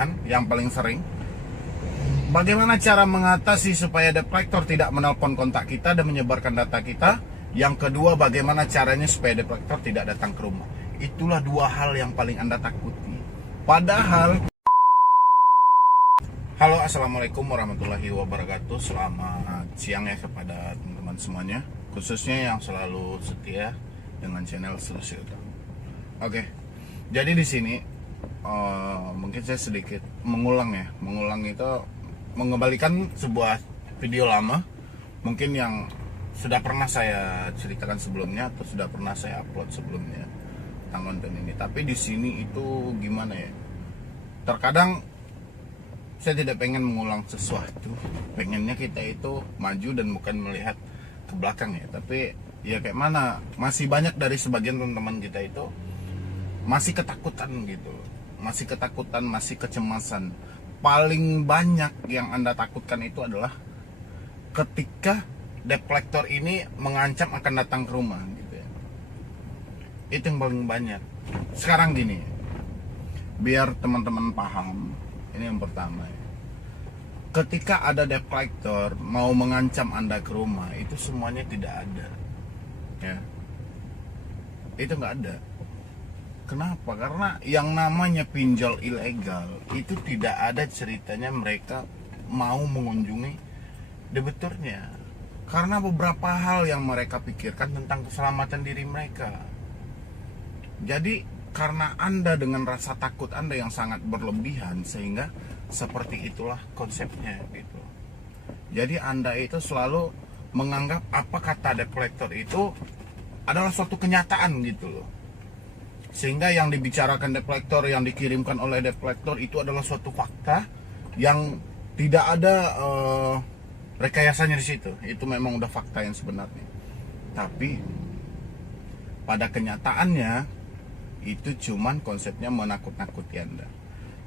pertanyaan yang paling sering. Bagaimana cara mengatasi supaya debt collector tidak menelpon kontak kita dan menyebarkan data kita? Yang kedua, bagaimana caranya supaya debt collector tidak datang ke rumah? Itulah dua hal yang paling Anda takuti. Padahal, halo, assalamualaikum warahmatullahi wabarakatuh. Selamat siang ya kepada teman-teman semuanya, khususnya yang selalu setia dengan channel Solusi Utama. Oke, jadi di sini mungkin saya sedikit mengulang itu mengembalikan sebuah video lama, mungkin yang sudah pernah saya ceritakan sebelumnya atau sudah pernah saya upload sebelumnya tentang konten ini. Tapi di sini itu gimana ya? Terkadang saya tidak pengen mengulang sesuatu, pengennya kita itu maju dan bukan melihat ke belakang ya. Tapi ya kayak mana, masih banyak dari sebagian teman-teman kita itu masih ketakutan gitu, masih ketakutan, masih kecemasan. Paling banyak yang Anda takutkan itu adalah ketika debt collector ini mengancam akan datang ke rumah gitu ya. Itu yang paling banyak. Sekarang gini, biar teman-teman paham, ini yang pertama ya. Ketika ada debt collector mau mengancam Anda ke rumah, itu semuanya tidak ada ya. Itu nggak ada. Kenapa? Karena yang namanya pinjol ilegal itu tidak ada ceritanya mereka mau mengunjungi debiturnya. Karena beberapa hal yang mereka pikirkan tentang keselamatan diri mereka. Jadi karena Anda dengan rasa takut Anda yang sangat berlebihan, sehingga seperti itulah konsepnya gitu. Jadi Anda itu selalu menganggap apa kata debt collector itu adalah suatu kenyataan gitu loh. Sehingga yang dibicarakan debt collector, yang dikirimkan oleh debt collector itu adalah suatu fakta yang tidak ada rekayasanya di situ. Itu memang udah fakta yang sebenarnya. Tapi pada kenyataannya itu cuman konsepnya menakut-nakuti Anda.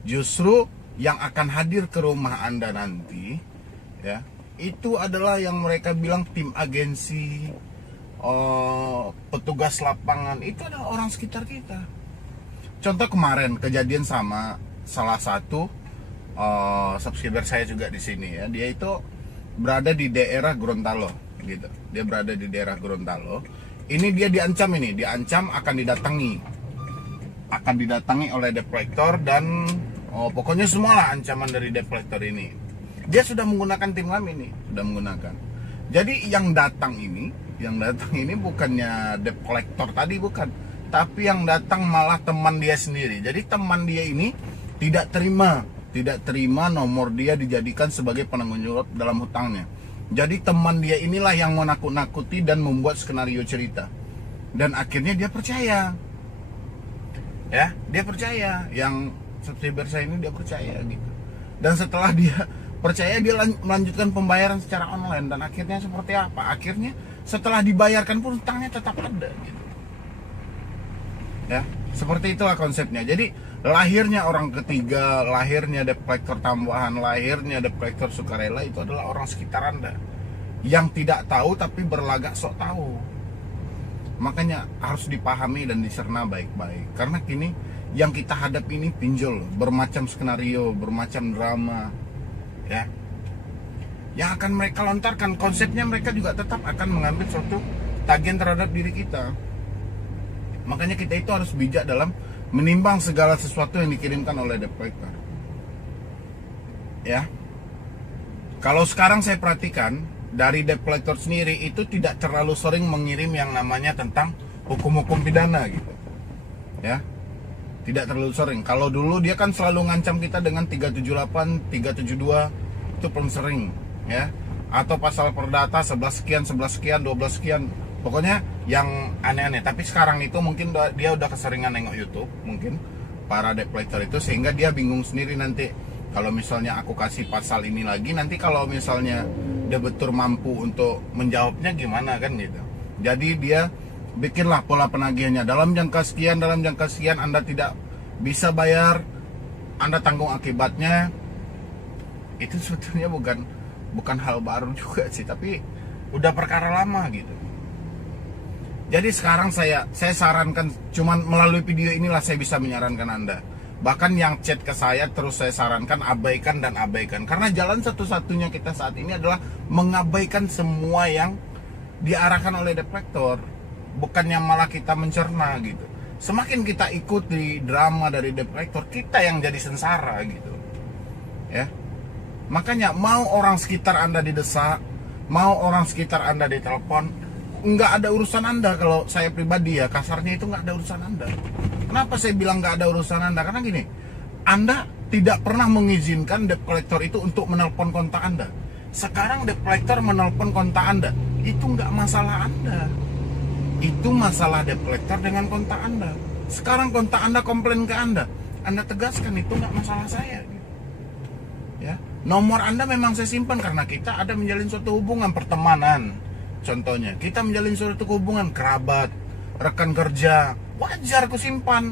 Justru yang akan hadir ke rumah Anda nanti ya, itu adalah yang mereka bilang tim agensi, petugas lapangan, itu adalah orang sekitar kita. Contoh kemarin kejadian sama salah satu subscriber saya juga di sini ya. Dia itu berada di daerah Gorontalo gitu. Dia berada di daerah Gorontalo. Ini dia diancam akan didatangi oleh debt collector dan pokoknya semualah ancaman dari debt collector ini. Dia sudah menggunakan tim kami nih, sudah menggunakan. Jadi yang datang ini bukannya debt collector tadi, bukan, tapi yang datang malah teman dia sendiri. Jadi teman dia ini tidak terima nomor dia dijadikan sebagai penanggung jawab dalam hutangnya. Jadi teman dia inilah yang menakut-nakuti dan membuat skenario cerita. Dan akhirnya dia percaya. Ya, dia percaya. Yang subscriber saya ini dia percaya gitu. Dan setelah dia percaya, dia melanjutkan pembayaran secara online. Dan akhirnya seperti apa? Akhirnya setelah dibayarkan pun hutangnya tetap ada gitu. Ya, seperti itulah konsepnya. Jadi lahirnya orang ketiga, lahirnya debt collector tambahan, lahirnya debt collector sukarela itu adalah orang sekitar Anda yang tidak tahu tapi berlagak sok tahu. Makanya harus dipahami dan dicerna baik-baik. Karena kini yang kita hadapi ini pinjol, bermacam skenario, bermacam drama ya, yang akan mereka lontarkan. Konsepnya mereka juga tetap akan mengambil suatu tagihan terhadap diri kita. Makanya kita itu harus bijak dalam menimbang segala sesuatu yang dikirimkan oleh debt collector ya. Kalau sekarang saya perhatikan dari debt collector sendiri itu tidak terlalu sering mengirim yang namanya tentang hukum-hukum pidana gitu ya. Tidak terlalu sering. Kalau dulu dia kan selalu ngancam kita dengan 378, 372, itu paling sering ya. Atau pasal perdata 11 sekian, 12 sekian. Pokoknya yang aneh-aneh. Tapi sekarang itu mungkin dia udah keseringan nengok YouTube, mungkin para debt collector itu, sehingga dia bingung sendiri nanti. Kalau misalnya aku kasih pasal ini lagi, nanti kalau misalnya debitur mampu untuk menjawabnya gimana kan gitu. Jadi dia bikinlah pola penagihannya dalam jangka sekian Anda tidak bisa bayar, Anda tanggung akibatnya. Itu sebetulnya bukan hal baru juga sih, tapi udah perkara lama gitu. Jadi sekarang saya sarankan, cuman melalui video inilah saya bisa menyarankan Anda Bahkan yang chat ke saya terus saya sarankan abaikan dan abaikan. Karena jalan satu-satunya kita saat ini adalah mengabaikan semua yang diarahkan oleh deflektor. Bukannya malah kita mencerna gitu. Semakin kita ikut di drama dari deflektor, kita yang jadi sengsara gitu. Ya. Makanya mau orang sekitar Anda didesak, mau orang sekitar Anda ditelepon, nggak ada urusan Anda. Kalau saya pribadi ya, kasarnya itu nggak ada urusan Anda. Kenapa saya bilang nggak ada urusan Anda? Karena gini, Anda tidak pernah mengizinkan debt collector itu untuk menelpon kontak Anda. Sekarang debt collector menelpon kontak Anda, itu nggak masalah Anda. Itu masalah debt collector dengan kontak Anda. Sekarang kontak Anda komplain ke Anda tegaskan itu nggak masalah saya. Ya, nomor Anda memang saya simpan karena kita ada menjalin suatu hubungan pertemanan. Contohnya, kita menjalin suatu hubungan kerabat, rekan kerja, wajar aku simpan.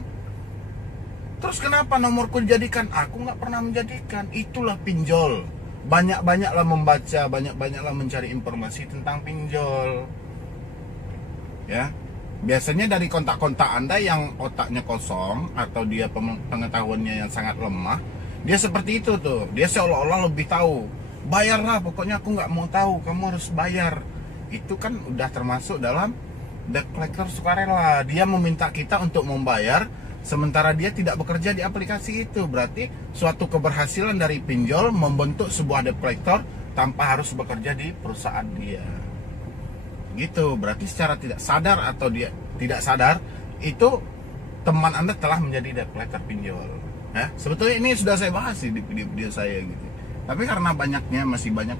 Terus kenapa nomorku dijadikan? Aku nggak pernah menjadikan. Itulah pinjol. Banyak-banyaklah membaca, banyak-banyaklah mencari informasi tentang pinjol. Ya, biasanya dari kontak-kontak Anda yang otaknya kosong atau dia pengetahuannya yang sangat lemah, dia seperti itu tuh. Dia seolah-olah lebih tahu. Bayarlah, pokoknya aku nggak mau tahu. Kamu harus bayar. Itu kan udah termasuk dalam debt collector sukarela. Dia meminta kita untuk membayar, sementara dia tidak bekerja di aplikasi itu. Berarti suatu keberhasilan dari pinjol membentuk sebuah debt collector tanpa harus bekerja di perusahaan dia. Gitu. Berarti secara tidak sadar atau dia tidak sadar, itu teman Anda telah menjadi debt collector pinjol. Ya, sebetulnya ini sudah saya bahas sih di video saya gitu. Tapi karena banyaknya masih banyak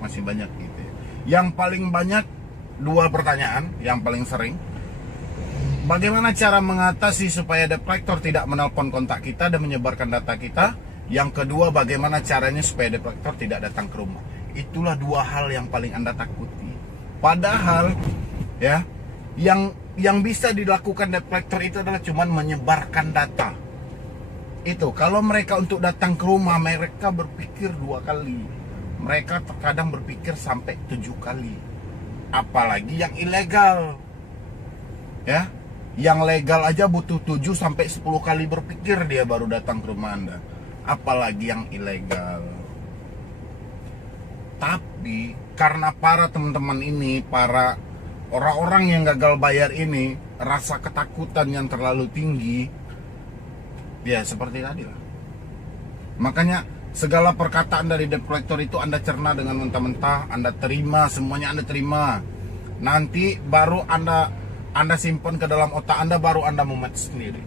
gitu. Yang paling banyak dua pertanyaan yang paling sering. Bagaimana cara mengatasi supaya debt collector tidak menelpon kontak kita dan menyebarkan data kita? Yang kedua, bagaimana caranya supaya debt collector tidak datang ke rumah? Itulah dua hal yang paling Anda takuti. Padahal ya, yang bisa dilakukan debt collector itu adalah cuman menyebarkan data. Itu kalau mereka untuk datang ke rumah, mereka berpikir 2 kali. Mereka terkadang berpikir sampai 7 kali. Apalagi yang ilegal. Ya, yang legal aja butuh 7 sampai 10 kali berpikir dia baru datang ke rumah Anda. Apalagi yang ilegal. Tapi karena para teman-teman ini, para orang-orang yang gagal bayar ini, rasa ketakutan yang terlalu tinggi, ya seperti tadi lah. Makanya segala perkataan dari debt collector itu Anda cerna dengan mentah-mentah, Anda terima, semuanya Anda terima. Nanti baru Anda simpan ke dalam otak Anda, baru Anda mumet sendiri.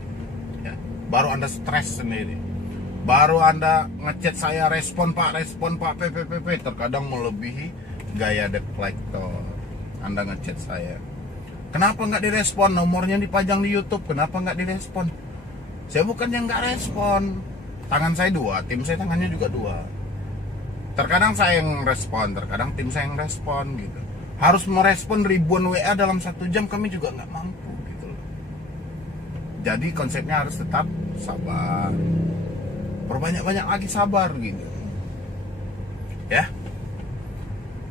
Ya, baru Anda stres sendiri. Baru Anda ngechat saya, respon pak, PPPP. Terkadang melebihi gaya debt collector. Anda ngechat saya, kenapa nggak direspon? Nomornya dipajang di YouTube, kenapa nggak direspon? Saya bukan yang nggak respon. Tangan saya 2, tim saya tangannya juga 2. Terkadang saya yang respon, terkadang tim saya yang respon gitu. Harus merespon ribuan WA dalam 1 jam, kami juga nggak mampu gitu loh. Jadi konsepnya harus tetap sabar. Perbanyak-banyak lagi sabar gitu. Ya.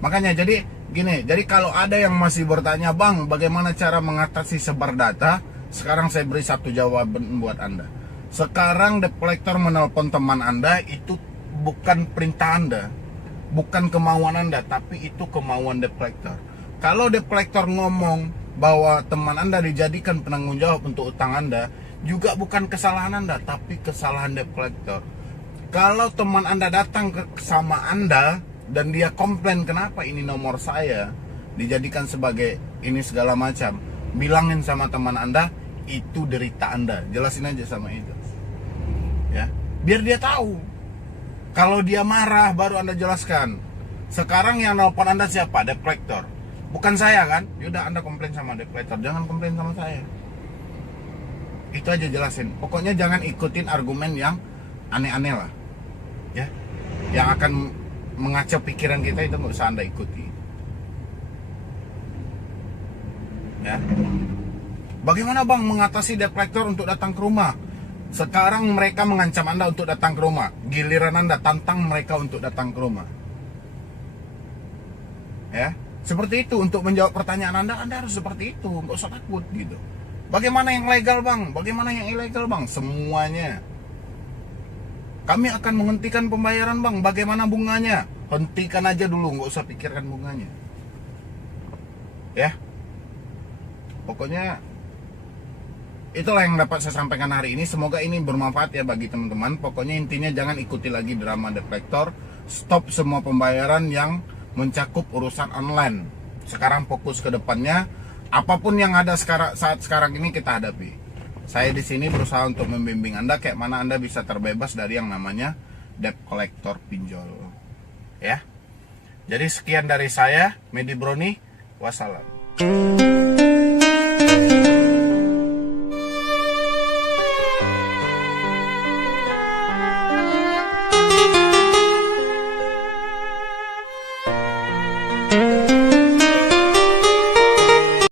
Makanya jadi gini, jadi kalau ada yang masih bertanya, Bang, bagaimana cara mengatasi sebar data? Sekarang saya beri satu jawaban buat Anda. Sekarang debt collector menelpon teman Anda itu bukan perintah Anda, bukan kemauan Anda, tapi itu kemauan debt collector. Kalau debt collector ngomong bahwa teman Anda dijadikan penanggung jawab untuk utang Anda, juga bukan kesalahan Anda, tapi kesalahan debt collector. Kalau teman Anda datang sama Anda dan dia komplain, kenapa ini nomor saya dijadikan sebagai ini segala macam, bilangin sama teman Anda, itu derita Anda, jelasin aja sama itu. Ya, biar dia tahu. Kalau dia marah baru Anda jelaskan. Sekarang yang nelpon Anda siapa? Debt collector. Bukan saya kan? Yaudah, Anda komplain sama debt collector, jangan komplain sama saya. Itu aja jelasin. Pokoknya jangan ikutin argumen yang aneh-aneh lah. Ya, yang akan mengacau pikiran kita, itu nggak usah Anda ikuti. Ya. Bagaimana Bang mengatasi debt collector untuk datang ke rumah? Sekarang mereka mengancam Anda untuk datang ke rumah. Giliran Anda tantang mereka untuk datang ke rumah. Ya, seperti itu. Untuk menjawab pertanyaan Anda harus seperti itu. Nggak usah takut gitu. Bagaimana yang legal Bang? Bagaimana yang ilegal Bang? Semuanya. kami akan menghentikan pembayaran bang, bagaimana bunganya? Hentikan aja dulu, nggak usah pikirkan bunganya. Ya, pokoknya itulah yang dapat saya sampaikan hari ini. Semoga ini bermanfaat ya bagi teman-teman. Pokoknya intinya jangan ikuti lagi drama debt collector. Stop semua pembayaran yang mencakup urusan online. Sekarang fokus ke depannya. Apapun yang ada saat sekarang ini kita hadapi. Saya di sini berusaha untuk membimbing Anda kayak mana Anda bisa terbebas dari yang namanya debt collector pinjol. Ya. Jadi sekian dari saya, Medi Broni. Wassalam.